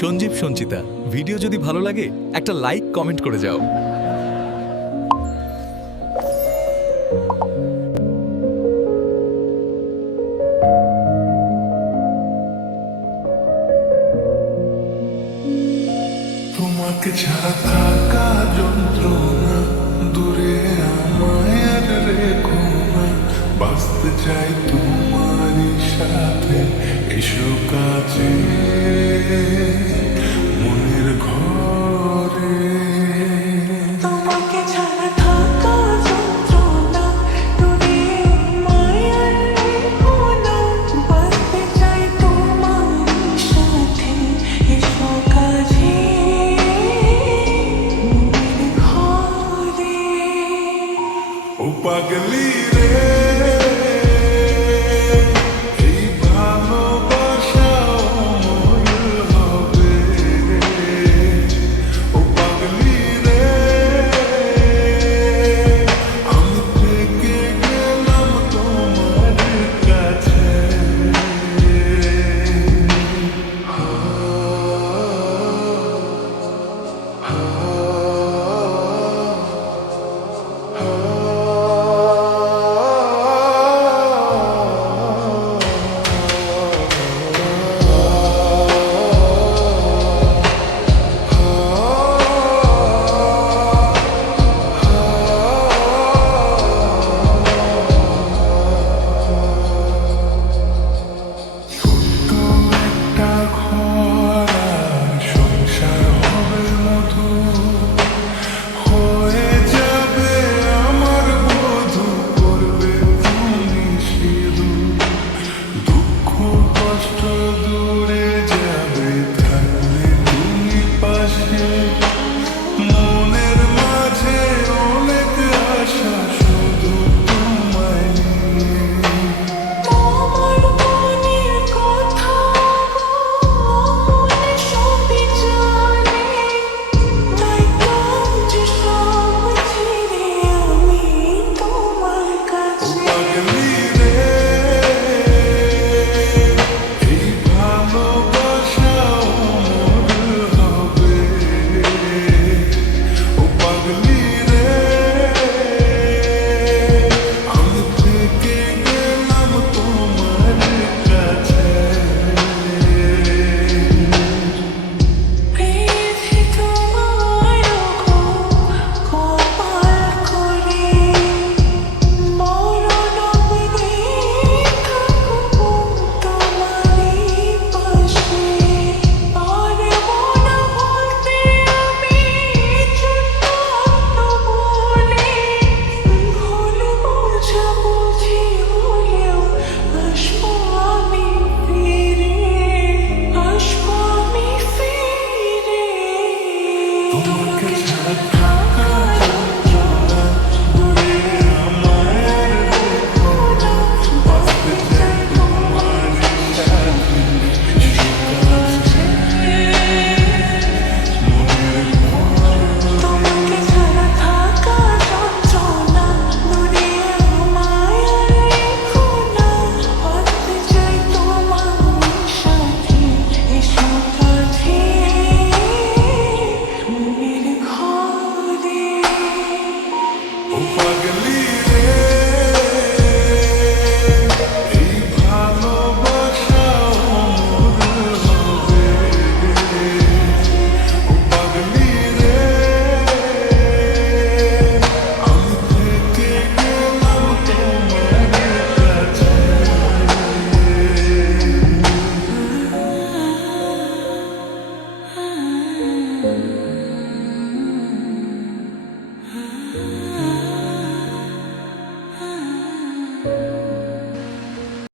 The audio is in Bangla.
সঞ্জীব সঞ্চিতা, ভিডিও যদি ভালো লাগে একটা লাইক কমেন্ট করে যাও। তোমাকে ছাড়া থাকা যন্ত্রণা, দূরে আমায় আর রেখো না, বাঁচতে চাই তোমারই সাথে, এসো কাছে মনের ঘরে। তোমাকে ছাড়া থাকা যন্ত্রণা, দূরে আমায় আর রেখো না, বাঁচতে চাই তোমারই সাথে, এসো কাছে মনের ঘরে। ও পাগলি রে, এই ভালোবাসা অমর হবে। ও পাগলি রে, আমি থেকে গেলাম তোমার কাছে। একটা ঘর আর সংসার হবে মধু, হয়ে যাবে আমার বধূ, করবে তুমি শুধু। দুঃখ কষ্ট দূরে যাবে, থাকবে তুমি পাশে, মনের মাঝে অনেক আশা শুধু তোমায় নিয়ে। তোমার মনের কথা মনে সবই জানে, তাই তো যে সব ছেড়ে আমি তোমার কাছে। পাগলি রে, এই ভালোবাসা অমর হবে। ও পাগলি রে, আমি থেকে গেলাম তোমার কাছে। পেয়েছি তোমার কপাল করে, মরণ অবধি থাকবো তোমারই পাশে। পারবো না বলতে আমি ছোট্ট বলে, ভুল বোঝাবুঝি হলেও আসবো আমি ফিরে, আসবো আমি ফিরে। তোমাকে